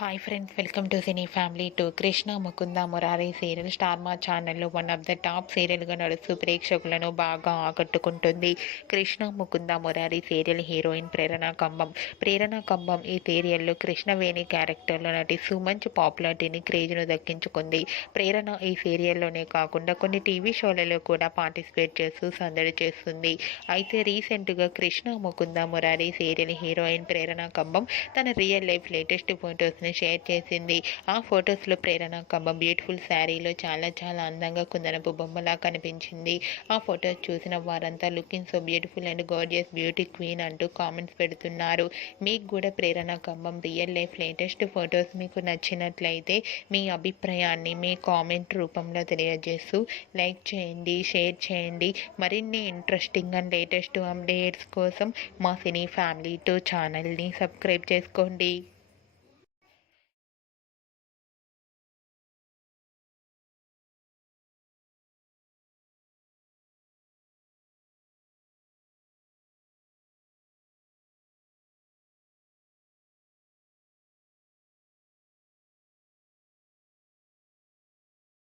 Hi friends, welcome to cine family to Krishna Mukunda Murari serial star మా ఛానల్లో one of the top సీరియల్గా నడుస్తూ ప్రేక్షకులను బాగా ఆకట్టుకుంటుంది. కృష్ణ ముకుంద మురారి సీరియల్ హీరోయిన్ ప్రేరణ కంబం ఈ సీరియల్లో కృష్ణవేణి క్యారెక్టర్లో నటిస్తూ మంచి పాపులారిటీని క్రేజ్ను దక్కించుకుంది. ప్రేరణ ఈ సీరియల్లోనే కాకుండా కొన్ని టీవీ షోలలో కూడా పార్టిసిపేట్ చేస్తూ సందడి చేస్తుంది. అయితే రీసెంట్గా కృష్ణ ముకుంద మురారి సీరియల్ హీరోయిన్ ప్రేరణ కంబం తన రియల్ లైఫ్ లేటెస్ట్ ఫొటోస్ని షేర్ చేసింది. ఆ ఫొటోస్లో ప్రేరణ కంబం బ్యూటిఫుల్ శారీలో చాలా చాలా అందంగా కుందనపు బొమ్మలా కనిపించింది. ఆ ఫొటోస్ చూసిన వారంతా looking so beautiful and gorgeous beauty queen అంటూ కామెంట్స్ పెడుతున్నారు. మీకు కూడా ప్రేరణ కంబం రియల్ లైఫ్ లేటెస్ట్ ఫొటోస్ మీకు నచ్చినట్లయితే మీ అభిప్రాయాన్ని మీ కామెంట్ రూపంలో తెలియజేస్తూ లైక్ చేయండి, షేర్ చేయండి. మరిన్ని ఇంట్రెస్టింగ్ అండ్ లేటెస్ట్ అప్డేట్స్ కోసం మా సినీ ఫ్యామిలీ 2 ఛానల్ని సబ్స్క్రైబ్ చేసుకోండి.